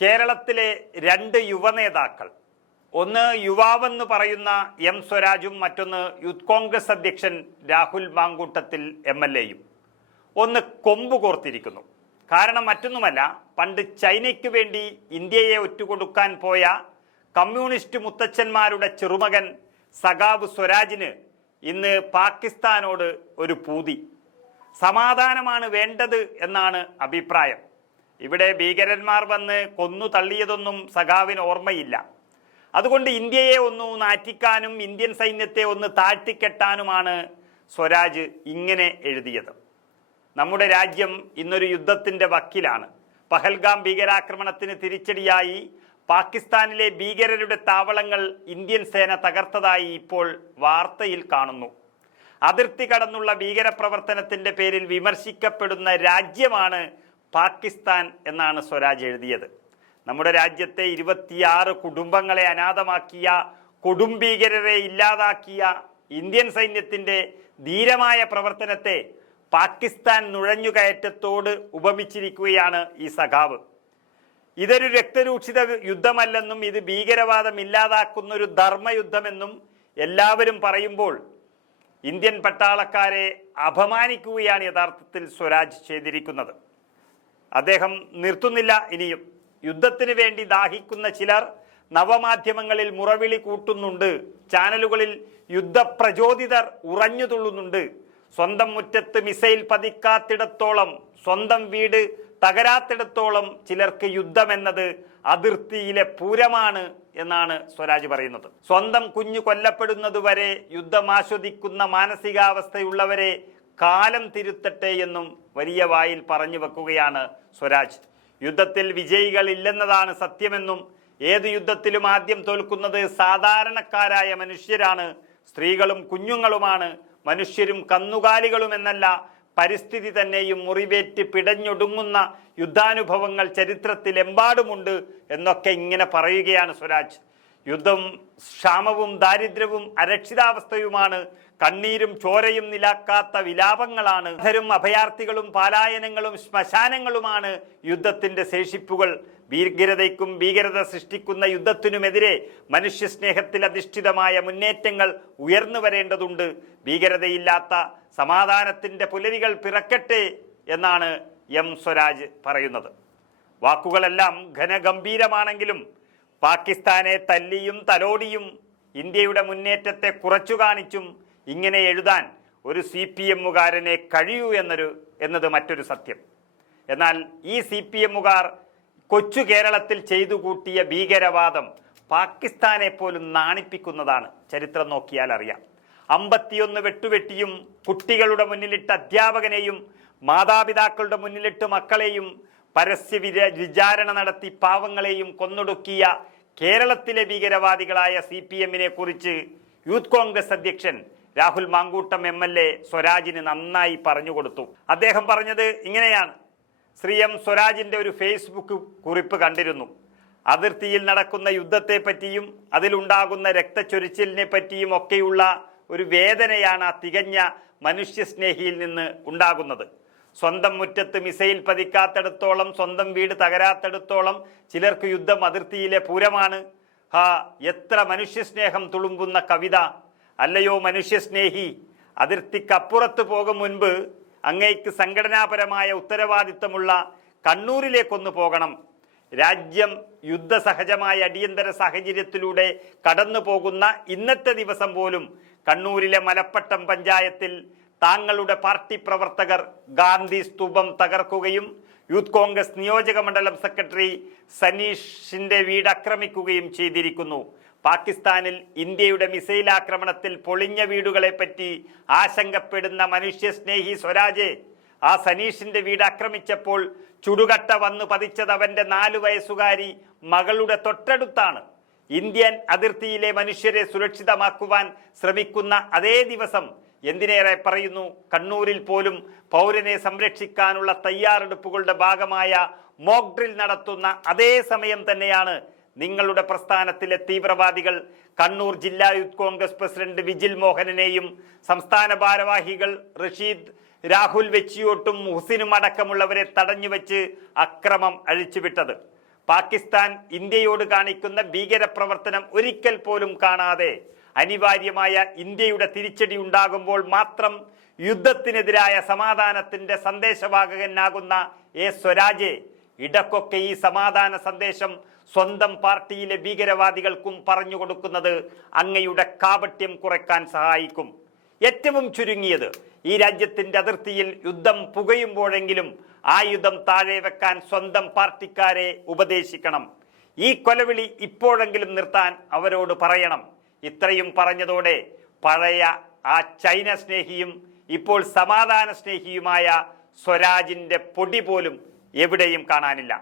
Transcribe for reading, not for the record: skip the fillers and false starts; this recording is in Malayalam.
കേരളത്തിലെ രണ്ട് യുവനേതാക്കൾ, ഒന്ന് യുവാവെന്ന് പറയുന്ന എം സ്വരാജും മറ്റൊന്ന് യൂത്ത് കോൺഗ്രസ് അധ്യക്ഷൻ രാഹുൽ മാങ്കൂട്ടത്തിൽ MLA-യും ഒന്ന് കൊമ്പ് കോർത്തിരിക്കുന്നു. കാരണം മറ്റൊന്നുമല്ല, പണ്ട് ചൈനയ്ക്ക് വേണ്ടി ഇന്ത്യയെ ഒറ്റുകൊടുക്കാൻ പോയ കമ്മ്യൂണിസ്റ്റ് മുത്തച്ഛന്മാരുടെ ചെറുമകൻ സഖാവ് സ്വരാജിന് ഇന്ന് പാകിസ്ഥാനോട് ഒരു പൂതി. സമാധാനമാണ് വേണ്ടത് എന്നാണ് അഭിപ്രായം. ഇവിടെ ഭീകരന്മാർ വന്ന് കൊന്നു തള്ളിയതൊന്നും സഖാവിന് ഓർമ്മയില്ല. അതുകൊണ്ട് ഇന്ത്യയെ ഒന്ന് നാറ്റിക്കാനും ഇന്ത്യൻ സൈന്യത്തെ ഒന്ന് താഴ്ത്തിക്കെട്ടാനുമാണ് സ്വരാജ് ഇങ്ങനെ എഴുതിയത്. നമ്മുടെ രാജ്യം ഇന്നൊരു യുദ്ധത്തിൻ്റെ വക്കിലാണ്. പഹൽഗാം ഭീകരാക്രമണത്തിന് തിരിച്ചടിയായി പാകിസ്ഥാനിലെ ഭീകരരുടെ താവളങ്ങൾ ഇന്ത്യൻ സേന തകർത്തതായി ഇപ്പോൾ വാർത്തയിൽ കാണുന്നു. അതിർത്തി കടന്നുള്ള ഭീകരപ്രവർത്തനത്തിൻ്റെ പേരിൽ വിമർശിക്കപ്പെടുന്ന രാജ്യമാണ് പാകിസ്ഥാൻ എന്നാണ് സ്വരാജ് എഴുതിയത്. നമ്മുടെ രാജ്യത്തെ 26 കുടുംബങ്ങളെ അനാഥമാക്കിയ, കൊടുംഭീകരരെ ഇല്ലാതാക്കിയ ഇന്ത്യൻ സൈന്യത്തിൻ്റെ ധീരമായ പ്രവർത്തനത്തെ പാകിസ്ഥാൻ നുഴഞ്ഞുകയറ്റത്തോട് ഉപമിച്ചിരിക്കുകയാണ് ഈ സഖാവ്. ഇതൊരു രക്തരൂക്ഷിത യുദ്ധമല്ലെന്നും ഇത് ഭീകരവാദം ഇല്ലാതാക്കുന്ന ഒരു ധർമ്മയുദ്ധമെന്നും എല്ലാവരും പറയുമ്പോൾ ഇന്ത്യൻ പട്ടാളക്കാരെ അപമാനിക്കുകയാണ് യഥാർത്ഥത്തിൽ സ്വരാജ് ചെയ്തിരിക്കുന്നത്. അദ്ദേഹം നിർത്തുന്നില്ല. ഇനിയും യുദ്ധത്തിന് വേണ്ടി ദാഹിക്കുന്ന ചിലർ നവമാധ്യമങ്ങളിൽ മുറവിളി കൂട്ടുന്നുണ്ട്. ചാനലുകളിൽ യുദ്ധപ്രചോദിതർ ഉറഞ്ഞു തുള്ളുന്നുണ്ട്. സ്വന്തം മുറ്റത്ത് മിസൈൽ പതിക്കാത്തിടത്തോളം, സ്വന്തം വീട് തകരാത്തിടത്തോളം ചിലർക്ക് യുദ്ധമെന്നത് അതിർത്തിയിലെ പൂരമാണ് എന്നാണ് സ്വരാജ് പറയുന്നത്. സ്വന്തം കുഞ്ഞു കൊല്ലപ്പെടുന്നതുവരെ യുദ്ധം ആസ്വദിക്കുന്ന മാനസികാവസ്ഥയുള്ളവരെ കാലം തിരുത്തട്ടെ എന്നും വലിയ വായിൽ പറഞ്ഞു വെക്കുകയാണ് സ്വരാജ്. യുദ്ധത്തിൽ വിജയികൾ ഇല്ലെന്നതാണ് സത്യമെന്നും ഏത് യുദ്ധത്തിലും ആദ്യം തോൽക്കുന്നത് സാധാരണക്കാരായ മനുഷ്യരാണ്, സ്ത്രീകളും കുഞ്ഞുങ്ങളുമാണ്, മനുഷ്യരും കന്നുകാലികളുമെന്നല്ല, പരിസ്ഥിതി തന്നെയും മുറിവേറ്റ് പിടഞ്ഞൊടുങ്ങുന്ന യുദ്ധാനുഭവങ്ങൾ ചരിത്രത്തിലെമ്പാടുമുണ്ട് എന്നൊക്കെ ഇങ്ങനെ പറയുകയാണ് സ്വരാജ്. യുദ്ധം ക്ഷാമവും ദാരിദ്ര്യവും അരക്ഷിതാവസ്ഥയുമാണ്, കണ്ണീരും ചോരയും നിലാക്കാത്ത വിലാപങ്ങളാണ്, അഭയാർത്ഥികളും പാലായനങ്ങളും ശ്മശാനങ്ങളുമാണ് യുദ്ധത്തിന്റെ ശേഷിപ്പുകൾ. ഭീകരതയ്ക്കും ഭീകരത സൃഷ്ടിക്കുന്ന യുദ്ധത്തിനുമെതിരെ മനുഷ്യസ്നേഹത്തിൽ അധിഷ്ഠിതമായ മുന്നേറ്റങ്ങൾ ഉയർന്നു വരേണ്ടതുണ്ട്. ഭീകരതയില്ലാത്ത സമാധാനത്തിന്റെ പുലരികൾ പിറക്കട്ടെ എന്നാണ് എം സ്വരാജ് പറയുന്നത്. വാക്കുകളെല്ലാം ഘനഗംഭീരമാണെങ്കിലും പാകിസ്ഥാനെ തല്ലിയും തലോടിയും ഇന്ത്യയുടെ മുന്നേറ്റത്തെ കുറച്ചു കാണിച്ചും ഇങ്ങനെ എഴുതാൻ ഒരു CPM-കാരനെ കഴിയൂ എന്നത് മറ്റൊരു സത്യം. എന്നാൽ ഈ CPM-കാർ കൊച്ചു കേരളത്തിൽ ചെയ്തു കൂട്ടിയ ഭീകരവാദം പാകിസ്ഥാനെ പോലും നാണിപ്പിക്കുന്നതാണ്. ചരിത്രം നോക്കിയാൽ അറിയാം. 51 വെട്ടുവെട്ടിയും കുട്ടികളുടെ മുന്നിലിട്ട് അധ്യാപകനെയും മാതാപിതാക്കളുടെ മുന്നിലിട്ട് മക്കളെയും പരസ്യ വിചാരണ നടത്തി പാവങ്ങളെയും കൊന്നൊടുക്കിയ കേരളത്തിലെ ഭീകരവാദികളായ CPM-നെ കുറിച്ച് യൂത്ത് കോൺഗ്രസ് അധ്യക്ഷൻ രാഹുൽ മാങ്കൂട്ടം MLA സ്വരാജിന് നന്നായി പറഞ്ഞുകൊടുത്തു. അദ്ദേഹം പറഞ്ഞത് ഇങ്ങനെയാണ്. ശ്രീ എം സ്വരാജിൻ്റെ ഒരു ഫേസ്ബുക്ക് കുറിപ്പ് കണ്ടിരുന്നു. അതിർത്തിയിൽ നടക്കുന്ന യുദ്ധത്തെ പറ്റിയും അതിലുണ്ടാകുന്ന രക്തച്ചൊരിച്ചിലിനെ പറ്റിയും ഒക്കെയുള്ള ഒരു വേദനയാണ് ആ തികഞ്ഞ മനുഷ്യസ്നേഹിയിൽ നിന്ന് ഉണ്ടാകുന്നത്. സ്വന്തം മുറ്റത്ത് മിസൈൽ പതിക്കാത്തിടത്തോളം, സ്വന്തം വീട് തകരാത്തിടത്തോളം ചിലർക്ക് യുദ്ധം അതിർത്തിയിലെ പൂരമാണ്. എത്ര മനുഷ്യസ്നേഹം തുളുമ്പുന്ന കവിത അല്ലയോ മനുഷ്യസ്നേഹി. അതിർത്തിക്കപ്പുറത്ത് പോകും മുൻപ് അങ്ങേക്ക് സംഘടനാപരമായ ഉത്തരവാദിത്തമുള്ള കണ്ണൂരിലേക്കൊന്നു പോകണം. രാജ്യം യുദ്ധസഹജമായ അടിയന്തര സാഹചര്യത്തിലൂടെ കടന്നു പോകുന്ന ഇന്നത്തെ ദിവസം പോലും കണ്ണൂരിലെ മലപ്പട്ടം പഞ്ചായത്തിൽ താങ്കളുടെ പാർട്ടി പ്രവർത്തകർ ഗാന്ധി സ്തൂപം തകർക്കുകയും യൂത്ത് കോൺഗ്രസ് നിയോജക മണ്ഡലം സെക്രട്ടറി സനീഷിന്റെ വീട് ആക്രമിക്കുകയും ചെയ്തിരിക്കുന്നു. പാകിസ്ഥാനിൽ ഇന്ത്യയുടെ മിസൈൽ ആക്രമണത്തിൽ പൊളിഞ്ഞ വീടുകളെ പറ്റി ആശങ്കപ്പെടുന്ന മനുഷ്യസ്നേഹി സ്വരാജെ, ആ സനീഷിന്റെ വീട് ആക്രമിച്ചപ്പോൾ ചുടുകട്ട വന്നു പതിച്ചത് അവന്റെ 4 വയസ്സുകാരി മകളുടെ തൊട്ടടുത്താണ്. ഇന്ത്യൻ അതിർത്തിയിലെ മനുഷ്യരെ സുരക്ഷിതമാക്കുവാൻ ശ്രമിക്കുന്ന അതേ ദിവസം, എന്തിനേറെ പറയുന്നു, കണ്ണൂരിൽ പോലും പൗരനെ സംരക്ഷിക്കാനുള്ള തയ്യാറെടുപ്പുകളുടെ ഭാഗമായ മോക്ക് ഡ്രിൽ നടത്തുന്ന അതേ സമയം തന്നെയാണ് നിങ്ങളുടെ പ്രസ്ഥാനത്തിലെ തീവ്രവാദികൾ കണ്ണൂർ ജില്ലാ യൂത്ത് കോൺഗ്രസ് പ്രസിഡന്റ് വിജിൽ മോഹനനെയും സംസ്ഥാന ഭാരവാഹികൾ റഷീദ്, രാഹുൽ വെച്ചിയോട്ടും ഹുസിനും അടക്കമുള്ളവരെ തടഞ്ഞുവെച്ച് അക്രമം അഴിച്ചുവിട്ടത്. പാകിസ്ഥാൻ ഇന്ത്യയോട് കാണിക്കുന്ന ഭീകരപ്രവർത്തനം ഒരിക്കൽ പോലും കാണാതെ അനിവാര്യമായ ഇന്ത്യയുടെ തിരിച്ചടി ഉണ്ടാകുമ്പോൾ മാത്രം യുദ്ധത്തിനെതിരായ സമാധാനത്തിന്റെ സന്ദേശവാഹകനാകുന്ന സ്വരാജെ, ഇടക്കൊക്കെ ഈ സമാധാന സന്ദേശം സ്വന്തം പാർട്ടിയിലെ ഭീകരവാദികൾക്കും പറഞ്ഞു കൊടുക്കുന്നത് അങ്ങയുടെ കാപട്യം കുറയ്ക്കാൻ സഹായിക്കും. ഏറ്റവും ചുരുങ്ങിയത് ഈ രാജ്യത്തിന്റെ അതിർത്തിയിൽ യുദ്ധം പുകയുമ്പോഴെങ്കിലും ആയുധം താഴെ വെക്കാൻ സ്വന്തം പാർട്ടിക്കാരെ ഉപദേശിക്കണം. ഈ കൊലവിളി ഇപ്പോഴെങ്കിലും നിർത്താൻ അവരോട് പറയണം. ഇത്രയും പറഞ്ഞതോടെ പഴയ ആ ചൈന സ്നേഹിയും ഇപ്പോൾ സമാധാന സ്നേഹിയുമായ സ്വരാജിന്റെ പൊടി പോലും എവിടെയും കാണാനില്ല.